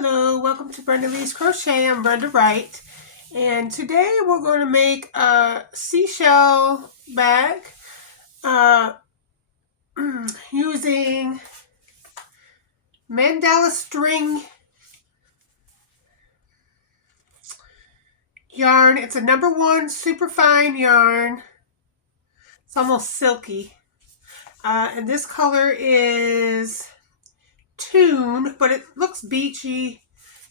Hello, welcome to Brenda Lee's Crochet. I'm Brenda Wright, and today we're going to make a seashell bag using mandala string yarn. It's a #1 super fine yarn. It's almost silky, and this color is Tune, but it looks beachy.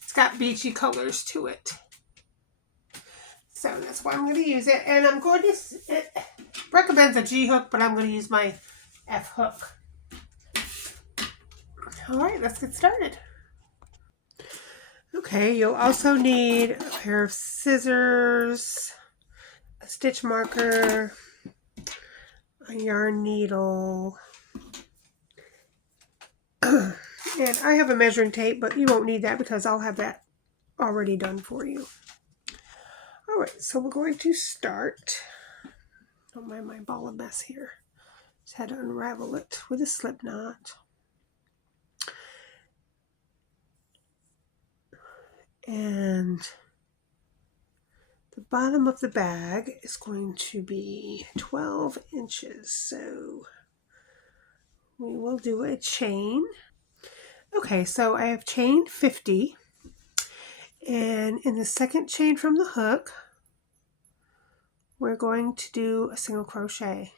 It's got beachy colors to it. So that's why I'm going to use it. And I'm going to, it recommends a G hook, but I'm going to use my F hook. All right, let's get started. Okay, you'll also need a pair of scissors, a stitch marker, a yarn needle, and I have a measuring tape, but you won't need that because I'll have that already done for you. All right, so we're going to start. Don't mind my ball of mess here. Just had to unravel it with a slip knot. And the bottom of the bag is going to be 12 inches. So we will do a chain. Okay, so I have chained 50. And in the second chain from the hook, we're going to do a single crochet.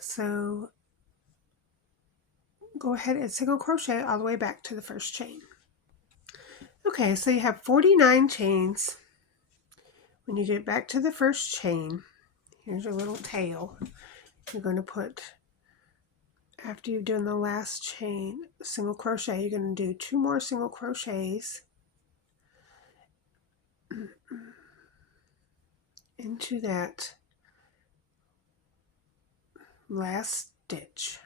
So go ahead and single crochet all the way back to the first chain. Okay, so you have 49 chains. When you get back to the first chain, here's your little tail. You're going to put, after you've done the last chain, single crochet, you're going to do 2 more single crochets into that last stitch.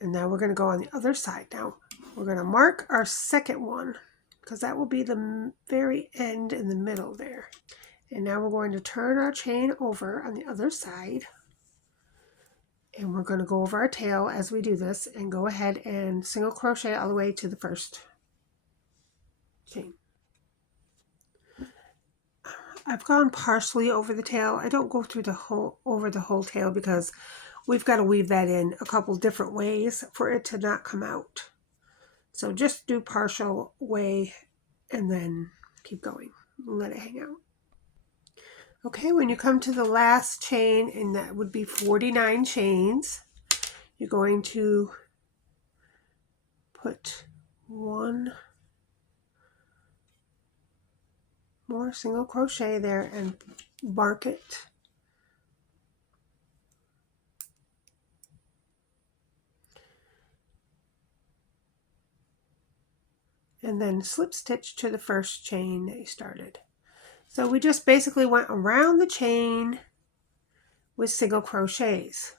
And now we're going to go on the other side. Now we're going to mark our second one because that will be the very end in the middle there. And now we're going to turn our chain over on the other side. And we're going to go over our tail as we do this and go ahead and single crochet all the way to the first chain. I've gone partially over the tail. I don't go through over the whole tail because we've got to weave that in a couple different ways for it to not come out. So just do partial way and then keep going. Let it hang out. Okay, when you come to the last chain, and that would be 49 chains, you're going to put 1 more single crochet there and mark it. And then slip stitch to the first chain that you started. So we just basically went around the chain with single crochets.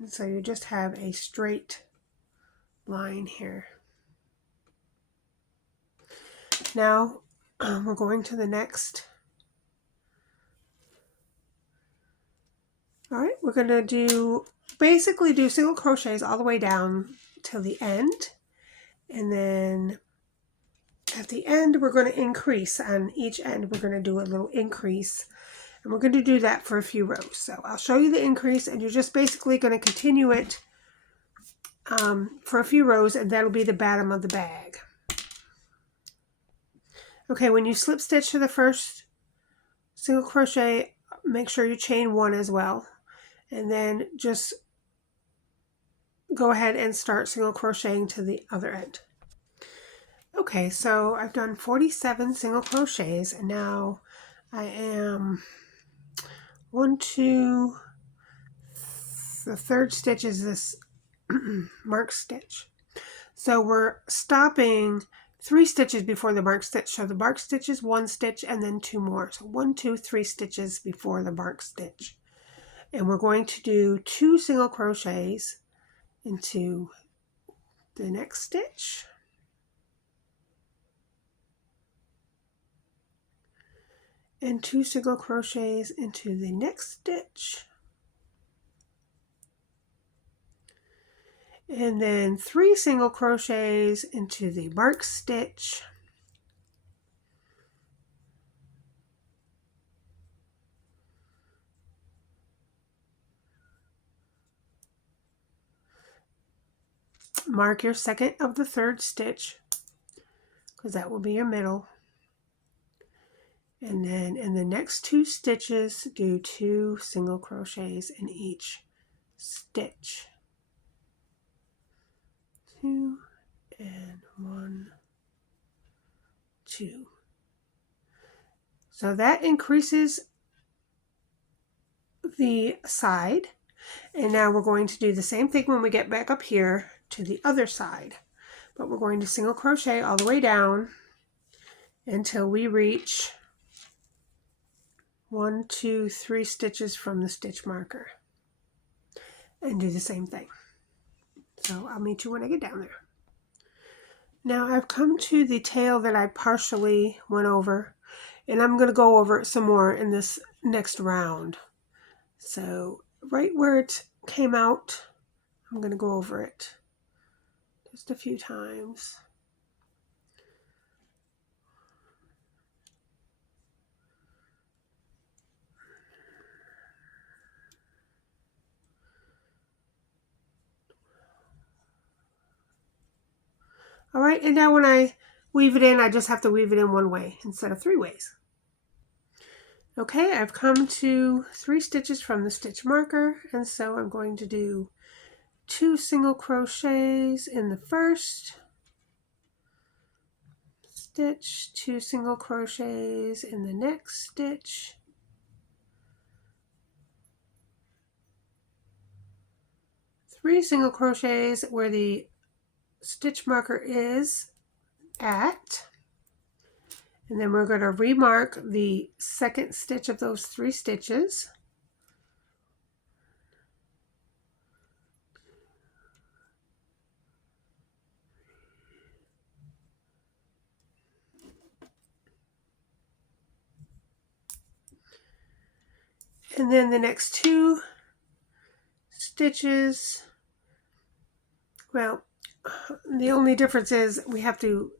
And so you just have a straight line here. Now we're going to the next. All right, we're going to basically do single crochets all the way down till the end. And then at the end, we're going to increase. On each end, we're going to do a little increase. And we're going to do that for a few rows. So I'll show you the increase, and you're just basically going to continue it for a few rows, and that'll be the bottom of the bag. Okay, when you slip stitch to the first single crochet, make sure you chain 1 as well. And then just go ahead and start single crocheting to the other end. Okay, so I've done 47 single crochets, and now I am the third stitch is this mark stitch. So we're stopping 3 stitches before the mark stitch. So the mark stitch is 1 stitch and then 2 more. So 1, 2, 3 stitches before the mark stitch. And we're going to do 2 single crochets into the next stitch. And 2 single crochets into the next stitch. And then 3 single crochets into the mark stitch. Mark your second of the third stitch, because that will be your middle. And then in the next 2 stitches, do 2 single crochets in each stitch. 2 and 1, 2. So that increases the side. And now we're going to do the same thing when we get back up here to the other side. But we're going to single crochet all the way down until we reach 1, 2, 3 stitches from the stitch marker. And do the same thing. So I'll meet you when I get down there. Now I've come to the tail that I partially went over, and I'm going to go over it some more in this next round. So right where it came out, I'm going to go over it just a few times. All right, and now when I weave it in, I just have to weave it in one way instead of 3 ways. Okay, I've come to 3 stitches from the stitch marker, and so I'm going to do 2 single crochets in the first stitch, 2 single crochets in the next stitch, 3 single crochets where the stitch marker is at, and then we're going to remark the second stitch of those 3 stitches. And then the next 2 stitches, well, the only difference is we have to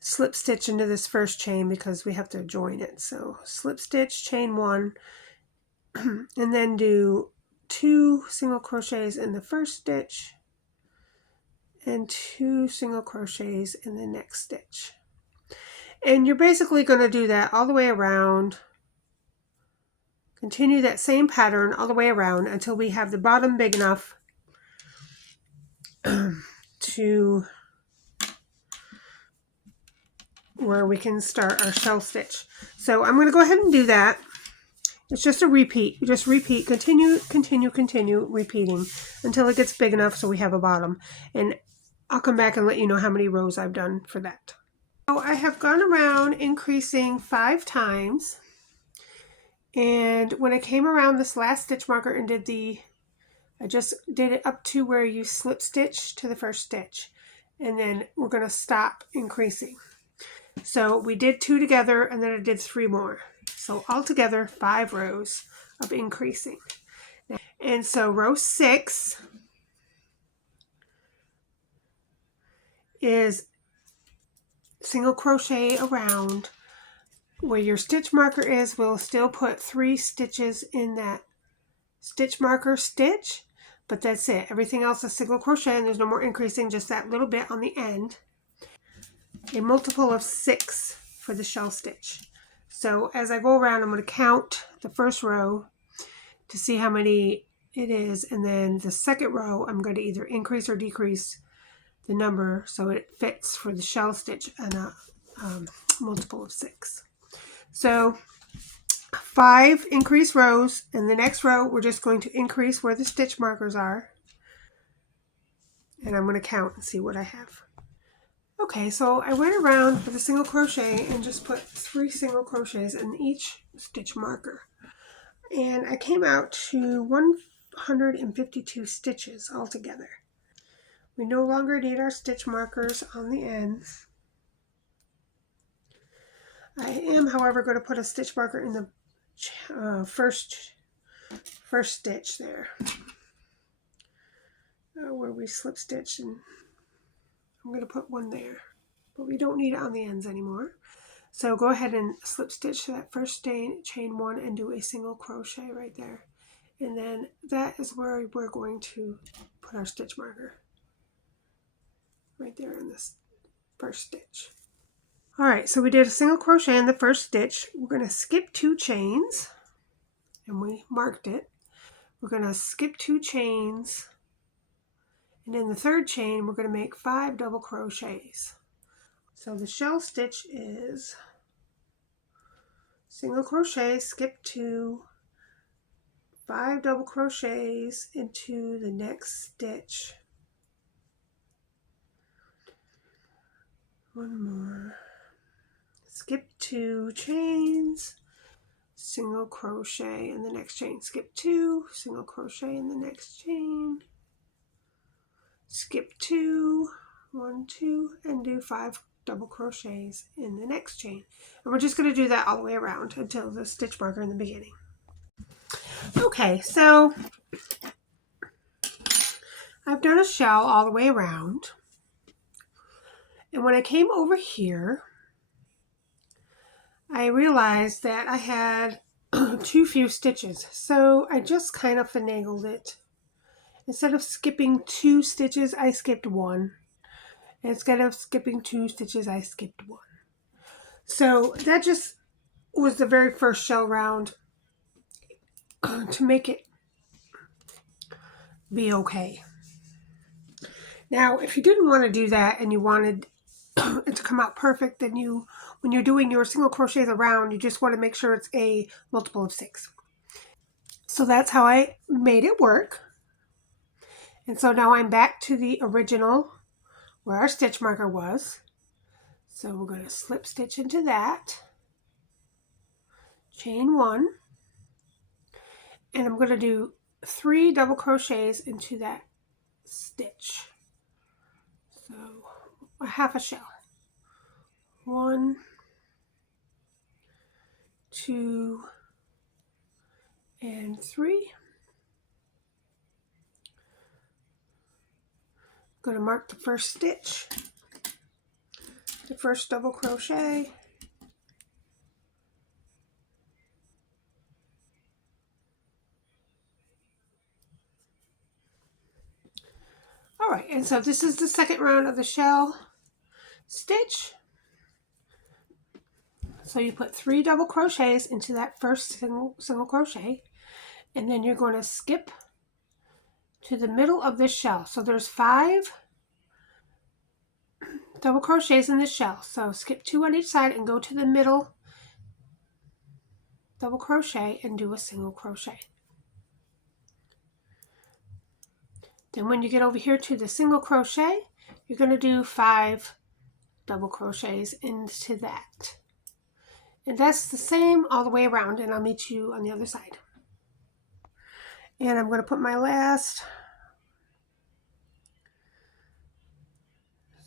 slip stitch into this first chain because we have to join it. So slip stitch, chain 1, and then do 2 single crochets in the first stitch and 2 single crochets in the next stitch. And you're basically going to do that all the way around. Continue that same pattern all the way around until we have the bottom big enough to where we can start our shell stitch. So I'm going to go ahead and do that. It's just a repeat. You just repeat, continue repeating until it gets big enough so we have a bottom. And I'll come back and let you know how many rows I've done for that. So I have gone around increasing 5 times. And when I came around this last stitch marker and I just did it up to where you slip stitch to the first stitch. And then we're going to stop increasing. So we did 2 together and then I did 3 more. So altogether 5 rows of increasing. And so row 6 is single crochet around where your stitch marker is. We'll still put 3 stitches in that stitch marker stitch, but that's it. Everything else is single crochet and there's no more increasing, just that little bit on the end. A multiple of 6 for the shell stitch. So as I go around, I'm going to count the first row to see how many it is, and then the second row I'm going to either increase or decrease the number so it fits for the shell stitch and a multiple of 6. So 5 increase rows, and the next row we're just going to increase where the stitch markers are, and I'm going to count and see what I have. Okay, so I went around with a single crochet and just put 3 single crochets in each stitch marker. And I came out to 152 stitches altogether. We no longer need our stitch markers on the ends. I am, however, going to put a stitch marker in the first stitch there. where we slip stitch, and I'm going to put one there, but we don't need it on the ends anymore. So go ahead and slip stitch to that first chain one and do a single crochet right there. And then that is where we're going to put our stitch marker, right there in this first stitch. All right, so we did a single crochet in the first stitch. We're going to skip 2 chains, and we marked it. We're going to skip 2 chains, and in the third chain we're going to make 5 double crochets. So the shell stitch is single crochet, skip 2, 5 double crochets into the next stitch. One more. Skip 2 chains, single crochet in the next chain. Skip 2, single crochet in the next chain. Skip 2, 1, 2, and do 5 double crochets in the next chain. And we're just going to do that all the way around until the stitch marker in the beginning. Okay, so I've done a shell all the way around. And when I came over here, I realized that I had too few stitches. So I just kind of finagled it. Instead of skipping 2 stitches, I skipped 1. And instead of skipping 2 stitches, I skipped 1. So that just was the very first shell round to make it be okay. Now, if you didn't want to do that and you wanted it to come out perfect, then when you're doing your single crochets around, you just want to make sure it's a multiple of 6. So that's how I made it work. And so now I'm back to the original where our stitch marker was. So we're going to slip stitch into that, chain 1, and I'm going to do 3 double crochets into that stitch. So a half a shell. 1, 2, and 3. I'm going to mark the first stitch, the first double crochet. All right, and so this is the second round of the shell stitch. So you put 3 double crochets into that first single crochet, and then you're going to skip to the middle of the shell. So there's 5 double crochets in the shell. So skip 2 on each side and go to the middle double crochet and do a single crochet. Then when you get over here to the single crochet, you're going to do 5 double crochets into that. And that's the same all the way around, and I'll meet you on the other side. And I'm going to put my last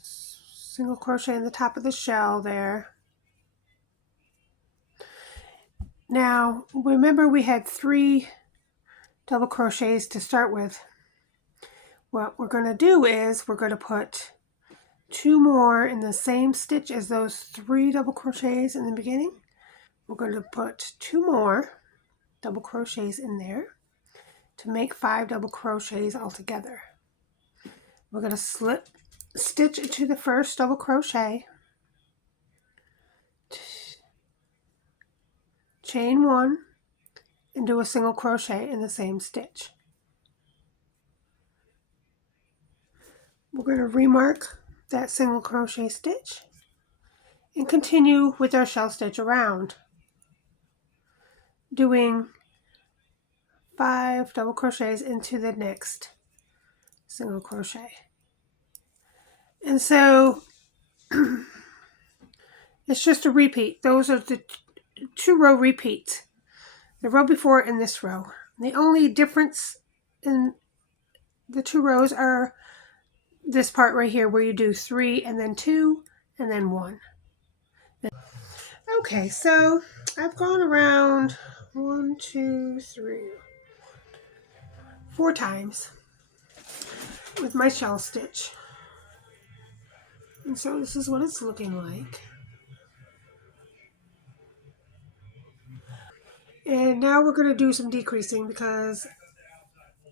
single crochet in the top of the shell there. Now, remember we had 3 double crochets to start with. What we're going to do is we're going to put 2 more in the same stitch as those 3 double crochets in the beginning. We're going to put 2 more double crochets in there to make 5 double crochets altogether. We're going to slip stitch into the first double crochet, chain 1, and do a single crochet in the same stitch. We're going to remark that single crochet stitch and continue with our shell stitch around, doing 5 double crochets into the next single crochet. And so it's just a repeat. Those are the 2 row repeats, the row before and this row. The only difference in the 2 rows are this part right here where you do 3 and then 2 and then 1. Okay, so I've gone around 1, 2, 3, 4 times. with my shell stitch. And so this is what it's looking like. And now we're going to do some decreasing because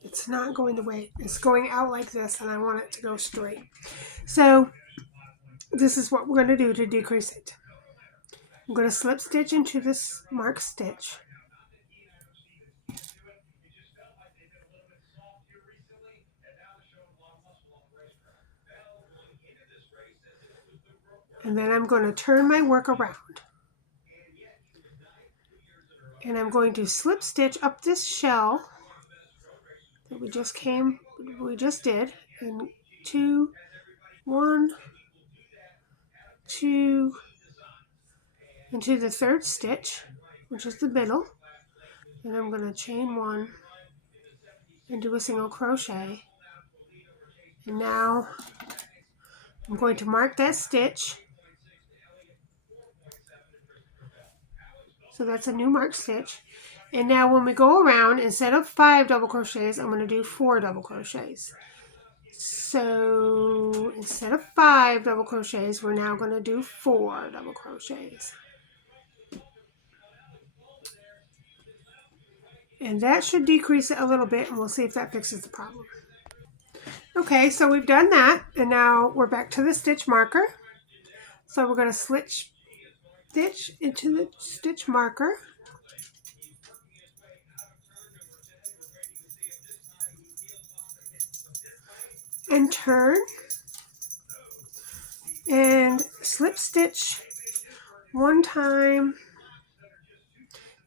it's not going the way, it's going out like this and I want it to go straight. So this is what we're going to do to decrease it. I'm going to slip stitch into this marked stitch. And then I'm going to turn my work around. And I'm going to slip stitch up this shell that we just did, and 1, 2, into the third stitch, which is the middle. And I'm going to chain 1 and do a single crochet. And now I'm going to mark that stitch. So that's a new marked stitch. And now when we go around, instead of 5 double crochets, I'm going to do 4 double crochets. So instead of 5 double crochets, we're now going to do 4 double crochets. And that should decrease it a little bit, and we'll see if that fixes the problem. Okay, so we've done that, and now we're back to the stitch marker. So we're going to slip stitch into the stitch marker. And turn. And slip stitch 1 time,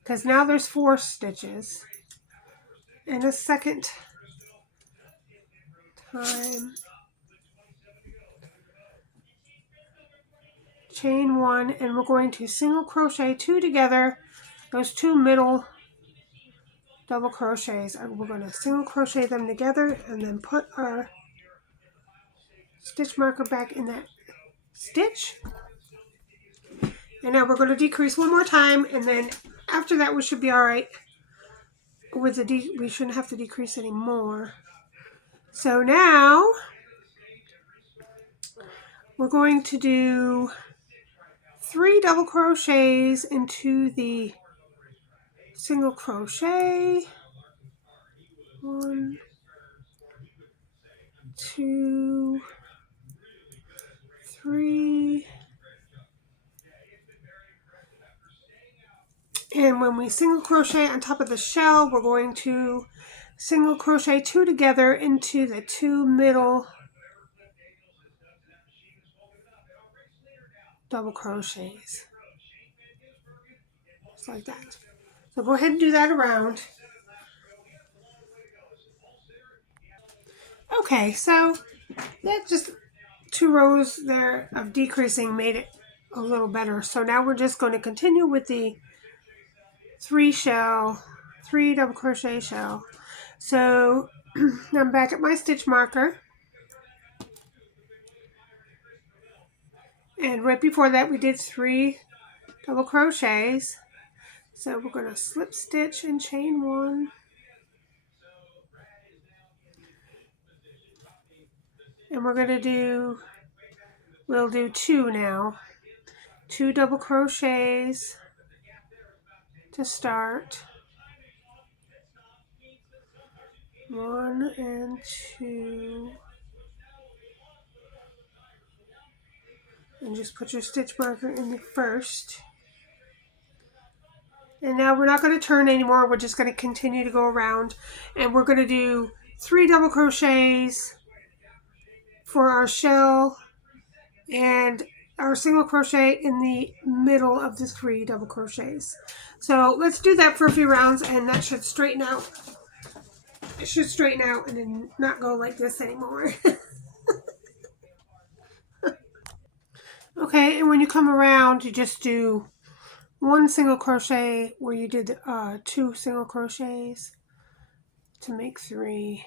because now there's 4 stitches. And a second time. Chain 1, and we're going to single crochet 2 together, those 2 middle double crochets, and we're going to single crochet them together and then put our stitch marker back in that stitch. And now we're going to decrease 1 more time, and then after that we should be all right with we shouldn't have to decrease anymore. So now we're going to do 3 double crochets into the single crochet. 1, 2, 3. And when we single crochet on top of the shell, we're going to single crochet 2 together into the 2 middle double crochets. Just like that. So go ahead and do that around. Okay, so that just 2 rows there of decreasing made it a little better. So now we're just going to continue with the 3 double crochet shell. So I'm back at my stitch marker. And right before that we did 3 double crochets. So we're going to slip stitch and chain 1. And we'll do 2 now. 2 double crochets to start. 1 and 2. And just put your stitch marker in the first. And now we're not going to turn anymore. We're just going to continue to go around. And we're going to do 3 double crochets for our shell and our single crochet in the middle of the 3 double crochets. So let's do that for a few rounds, and that should straighten out. It should straighten out and then not go like this anymore. Okay, and when you come around, you just do 1 single crochet where you did 2 single crochets to make 3.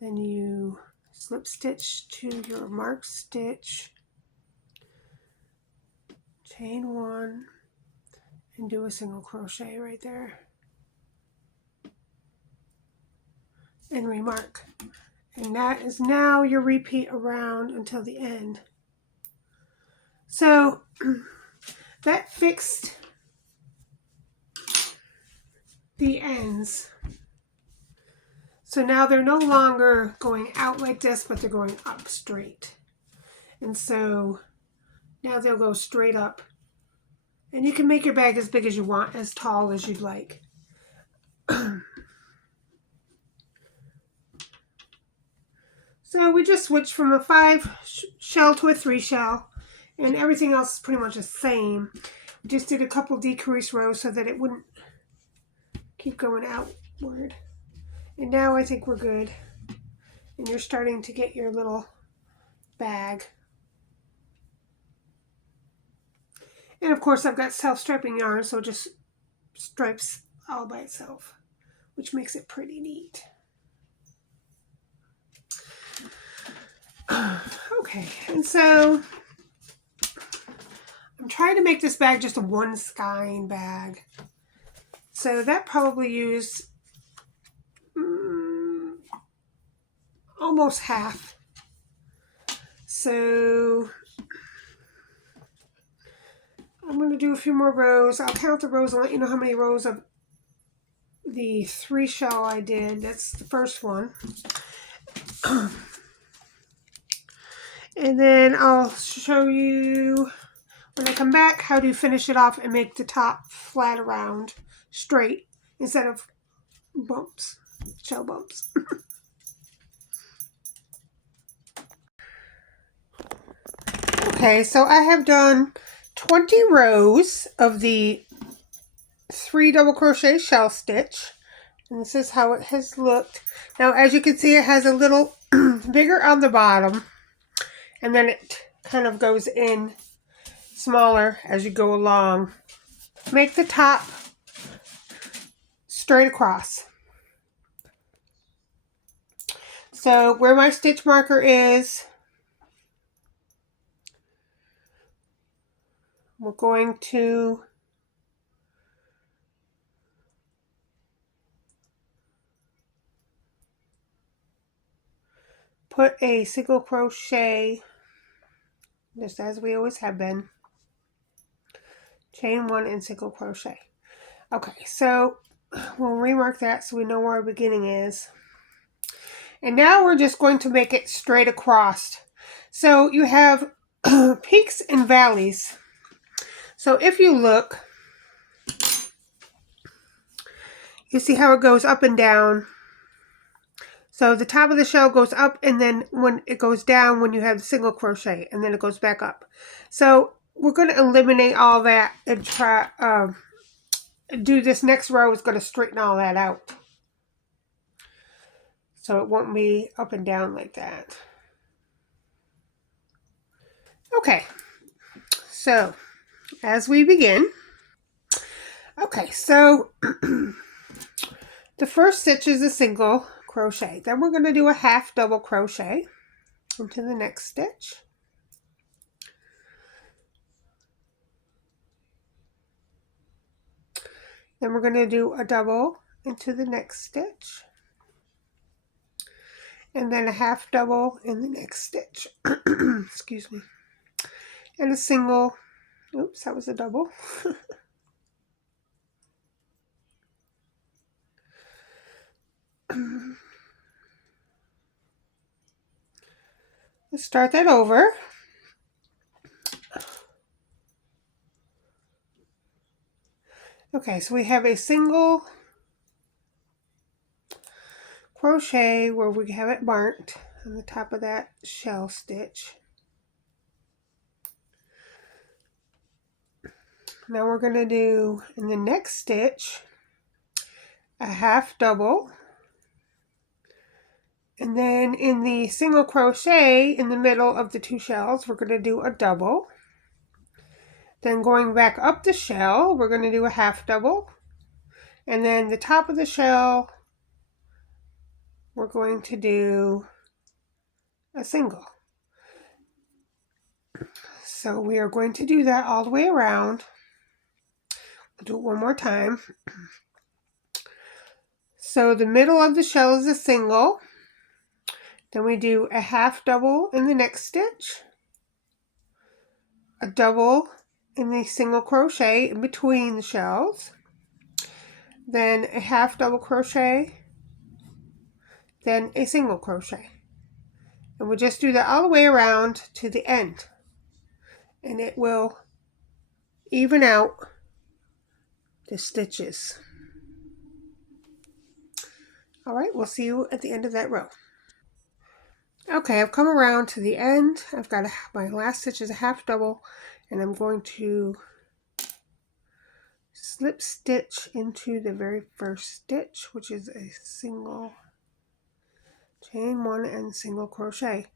Then you slip stitch to your marked stitch, chain 1, and do a single crochet right there. And remark. And that is now your repeat around until the end. So that fixed the ends. So now they're no longer going out like this, but they're going up straight. And so now they'll go straight up. And you can make your bag as big as you want, as tall as you'd like. So we just switched from a 5 shell to a 3 shell, and everything else is pretty much the same. We just did a couple decrease rows so that it wouldn't keep going outward. And now I think we're good. And you're starting to get your little bag. And of course I've got self-striping yarn, so it just stripes all by itself, which makes it pretty neat. Okay, and so I'm trying to make this bag just a one skein bag. So that probably used almost half. So I'm going to do a few more rows. I'll count the rows and let you know how many rows of the 3 shell I did. That's the first one. And then I'll show you when I come back how to finish it off and make the top flat around straight instead of bumps, shell bumps. Okay, so I have done 20 rows of the 3 double crochet shell stitch, and this is how it has looked. Now as you can see, it has a little bigger on the bottom, and then it kind of goes in smaller as you go along. Make the top straight across. So where my stitch marker is, we're going to put a single crochet, just as we always have been. Chain 1 and single crochet. Okay, so we'll remark that so we know where our beginning is. And now we're just going to make it straight across. So you have peaks and valleys. So if you look, you see how it goes up and down. So the top of the shell goes up, and then when it goes down when you have the single crochet, and then it goes back up. So we're going to eliminate all that and try do this next row is going to straighten all that out. So it won't be up and down like that. Okay, so as we begin, okay, so the first stitch is a single crochet. Then we're going to do a half double crochet into the next stitch. Then we're going to do a double into the next stitch. And then a half double in the next stitch. Excuse me. And a single. Oops, that was a double. Let's start that over. Okay, so we have a single crochet where we have it marked on the top of that shell stitch. Now we're going to do in the next stitch a half double, and then in the single crochet in the middle of the 2 shells we're going to do a double. Then going back up the shell we're going to do a half double, and then the top of the shell we're going to do a single. So we are going to do that all the way around. We'll do it one more time. So the middle of the shell is a single, Then we do a half double in the next stitch, a double in the single crochet in between the shells, then a half double crochet, then a single crochet. And we just do that all the way around to the end. And it will even out the stitches. All right, we'll see you at the end of that row. Okay, I've come around to the end. I've got my last stitch is a half double, and I'm going to slip stitch into the very first stitch, which is a single chain one and single crochet.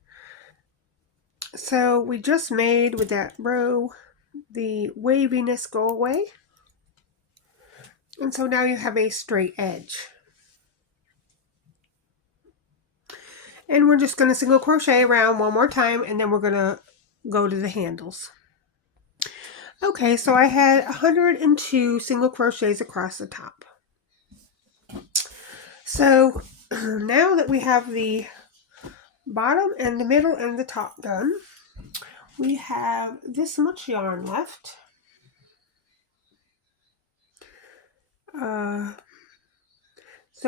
So we just made with that row the waviness go away, and so now you have a straight edge. And we're just going to single crochet around one more time, and then we're going to go to the handles. Okay, so I had 102 single crochets across the top. So now that we have the bottom and the middle and the top done, we have this much yarn left. So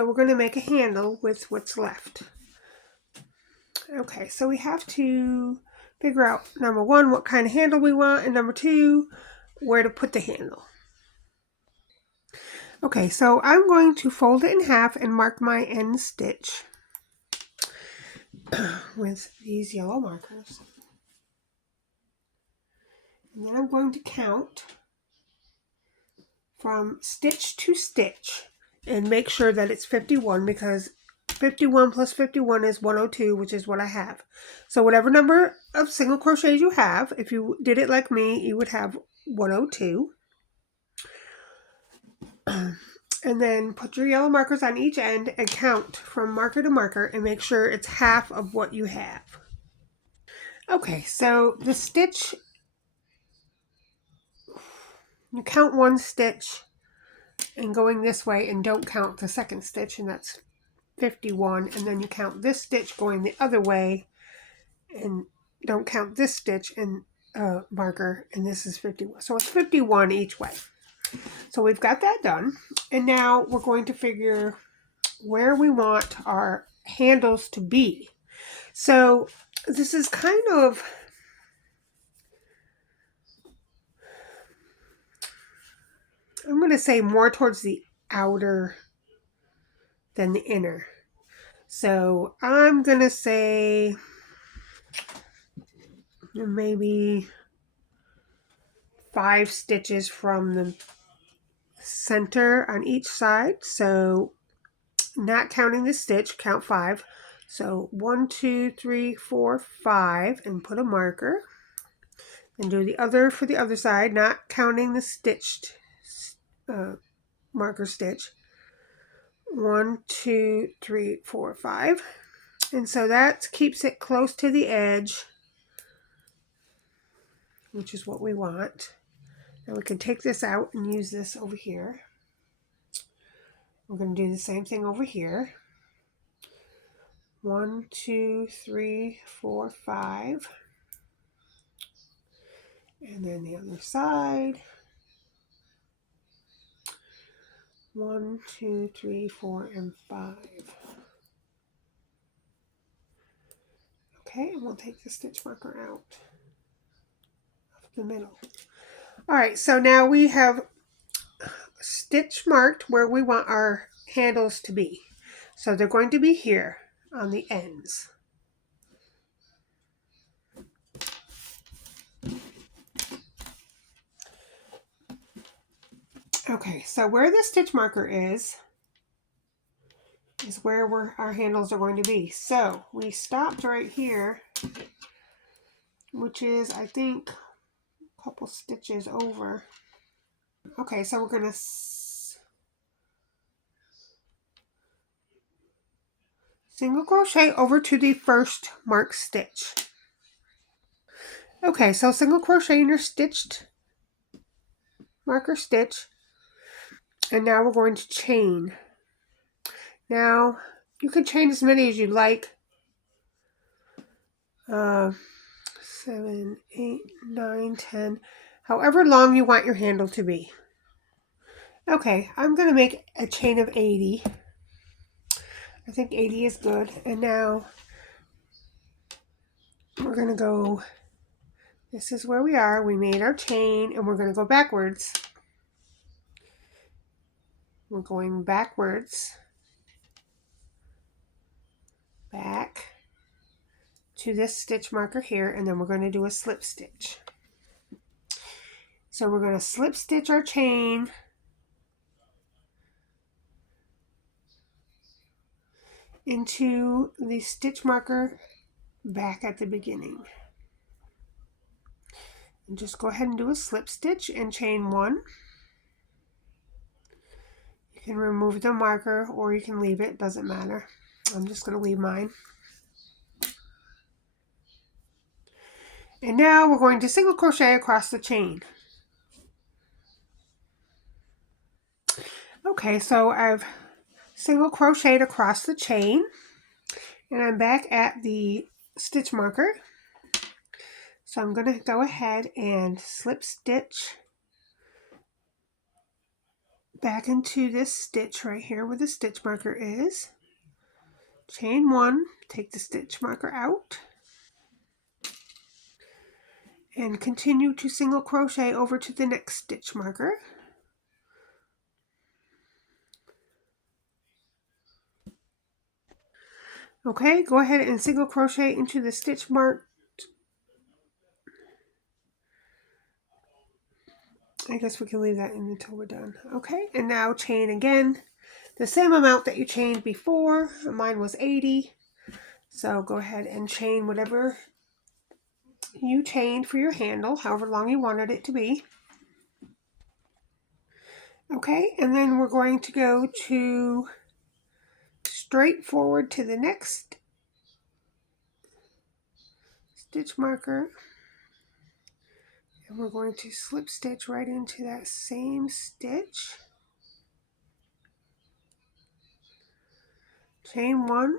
we're going to make a handle with what's left. Okay, so we have to figure out, number one, what kind of handle we want, and number two, where to put the handle. Okay, so I'm going to fold it in half and mark my end stitch with these yellow markers. And then I'm going to count from stitch to stitch and make sure that it's 51, because 51 plus 51 is 102, which is what I have. So whatever number of single crochets you have, if you did it like me, you would have 102. And then put your yellow markers on each end and count from marker to marker and make sure it's half of what you have. Okay, so the stitch, you count one stitch and going this way, and don't count the second stitch, and that's 51. And then you count this stitch going the other way and don't count this stitch and marker, and this is 51. So it's 51 each way. So we've got that done, and now we're going to figure where we want our handles to be. So this is kind of, I'm going to say more towards the outer than the inner. So I'm going to say maybe 5 stitches from the center on each side. So not counting the stitch, count 5. So 1, 2, 3, 4, 5, and put a marker. And do the other for the other side, not counting the stitched marker stitch. 1, 2, 3, 4, 5. And so that keeps it close to the edge, which is what we want. Now we can take this out and use this over here. We're going to do the same thing over here. 1, 2, 3, 4, 5. And then the other side. 1, 2, 3, 4, and 5. Okay, and we'll take the stitch marker out of the middle. All right, so now we have stitch marked where we want our handles to be. So they're going to be here on the ends. Okay, so where the stitch marker is where our handles are going to be. So we stopped right here, which is, I think, a couple stitches over. Okay, so we're going to single crochet over to the first marked stitch. Okay, so single crochet in your stitched marker stitch, and now we're going to chain. Now you can chain as many as you like. 7, 8, 9, 10, however long you want your handle to be. Okay, I'm going to make a chain of 80. I think 80 is good. And now we're going to go, this is where we are. We made our chain and we're going to go backwards. We're going backwards, back to this stitch marker here, and then we're going to do a slip stitch. So we're going to slip stitch our chain into the stitch marker back at the beginning. And just go ahead and do a slip stitch and chain 1. You can remove the marker or you can leave it, doesn't matter. I'm just going to leave mine. And now we're going to single crochet across the chain. Okay, so I've single crocheted across the chain and I'm back at the stitch marker. So I'm going to go ahead and slip stitch back into this stitch right here where the stitch marker is. Chain 1, take the stitch marker out, and continue to single crochet over to the next stitch marker. Okay, go ahead and single crochet into the stitch mark. I guess we can leave that in until we're done. Okay, and now chain again the same amount that you chained before. Mine was 80. So go ahead and chain whatever you chained for your handle, however long you wanted it to be. Okay, and then we're going to go to straight forward to the next stitch marker. And we're going to slip stitch right into that same stitch. Chain 1,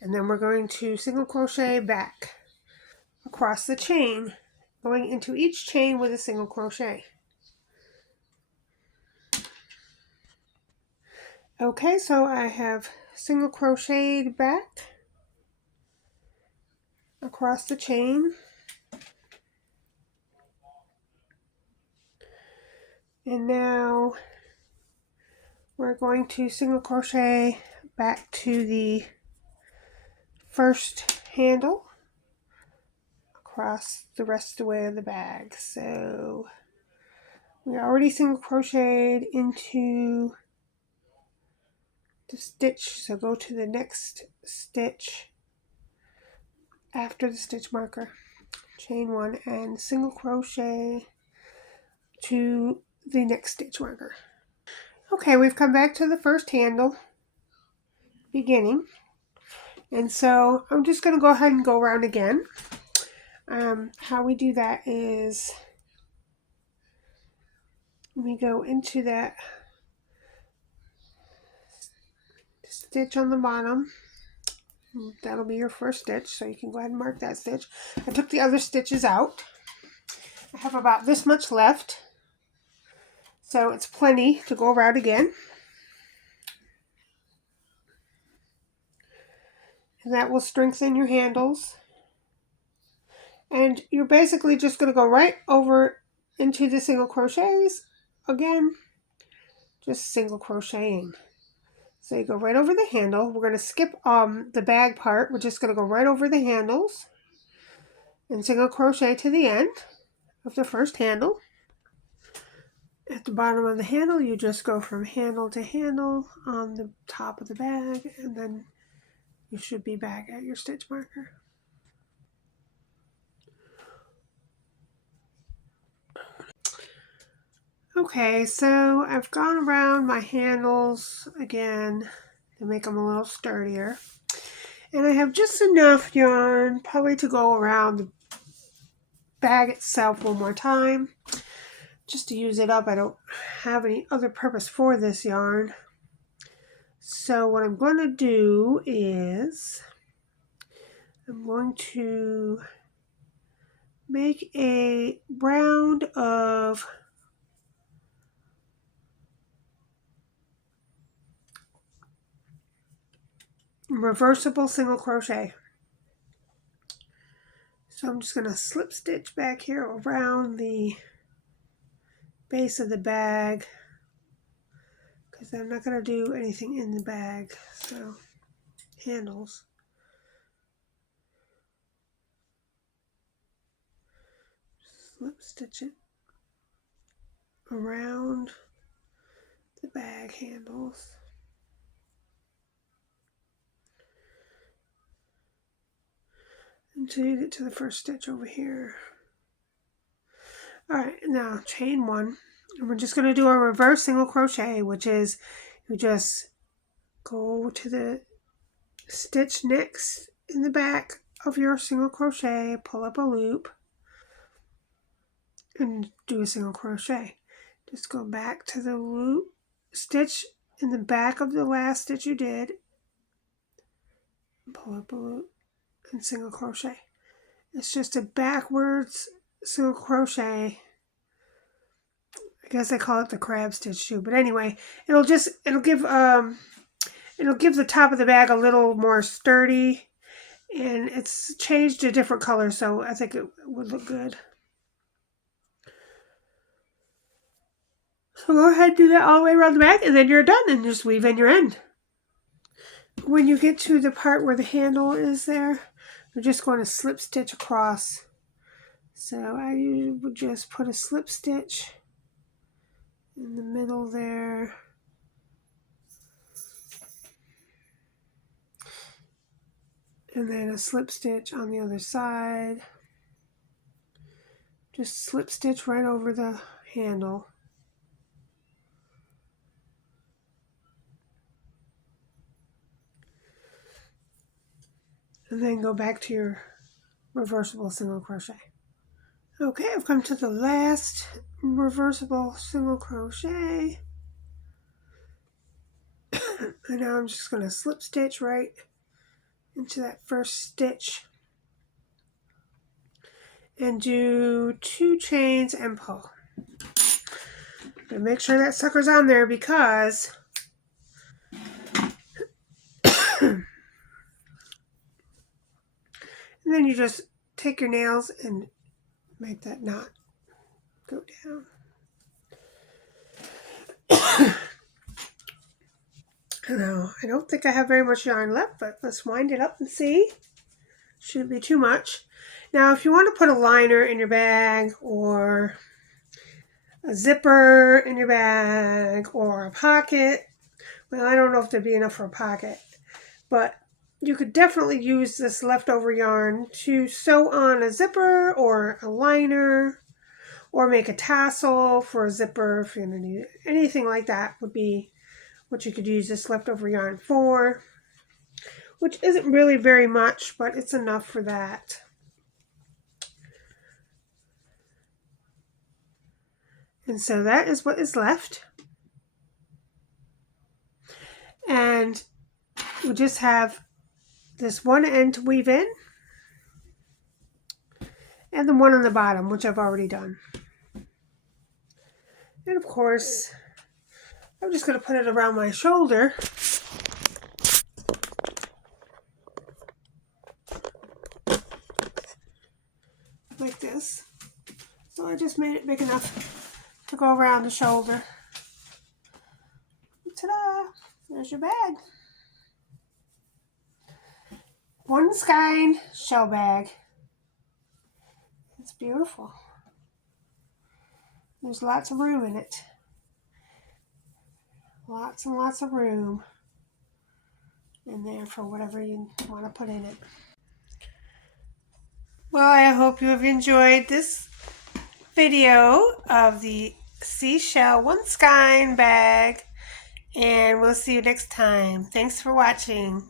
and then we're going to single crochet back across the chain, going into each chain with a single crochet. Okay, so I have single crocheted back across the chain, and now we're going to single crochet back to the first handle across the rest of the way of the bag. So we already single crocheted into the stitch, so go to the next stitch after the stitch marker, chain 1 and single crochet to the next stitch marker. Okay, we've come back to the first handle beginning, and so I'm just going to go ahead and go around again. How we do that is we go into that stitch on the bottom. That'll be your first stitch, so you can go ahead and mark that stitch. I took the other stitches out. I have about this much left, so it's plenty to go around again. And that will strengthen your handles. And you're basically just going to go right over into the single crochets again, just single crocheting. So you go right over the handle. We're going to skip the bag part. We're just going to go right over the handles and single crochet to the end of the first handle. At the bottom of the handle, you just go from handle to handle on the top of the bag, and then you should be back at your stitch marker. Okay, so I've gone around my handles again to make them a little sturdier. And I have just enough yarn probably to go around the bag itself one more time, just to use it up. I don't have any other purpose for this yarn. So what I'm going to do is I'm going to make a round of reversible single crochet. So I'm just going to slip stitch back here around the base of the bag because I'm not going to do anything in the bag. So handles. Slip stitch it around the bag handles. Until you get to the first stitch over here. Alright, now chain one. And we're just going to do a reverse single crochet, which is you just go to the stitch next in the back of your single crochet, pull up a loop, and do a single crochet. Just go back to the loop, stitch in the back of the last stitch you did, pull up a loop, and single crochet. It's just a backwards single crochet. I guess I call it the crab stitch too, but anyway, it'll give the top of the bag a little more sturdy, and it's changed to different colors, so I think it would look good. So go ahead and do that all the way around the back, and then you're done, and just weave in your end. When you get to the part where the handle is there, you're just going to slip stitch across. So I would just put a slip stitch in the middle there. And then a slip stitch on the other side. Just slip stitch right over the handle. And then go back to your reversible single crochet. Okay, I've come to the last reversible single crochet. And now I'm just going to slip stitch right into that first stitch and do 2 chains and pull. And make sure that sucker's on there because and then you just take your nails and make that knot go down. Now, I don't think I have very much yarn left, but let's wind it up and see. Shouldn't be too much. Now, if you want to put a liner in your bag or a zipper in your bag or a pocket, well, I don't know if there'd be enough for a pocket, but you could definitely use this leftover yarn to sew on a zipper or a liner or make a tassel for a zipper if you're going to need it. Anything like that would be what you could use this leftover yarn for, which isn't really very much, but it's enough for that. And so that is what is left. And we just have this one end to weave in and the one on the bottom, which I've already done. And of course, I'm just going to put it around my shoulder. Like this. So I just made it big enough to go around the shoulder. Ta-da! There's your bag. One Skein Shell Bag. It's beautiful. There's lots of room in it. Lots and lots of room in there for whatever you want to put in it. Well, I hope you have enjoyed this video of the Seashell One Skein bag, and we'll see you next time. Thanks for watching.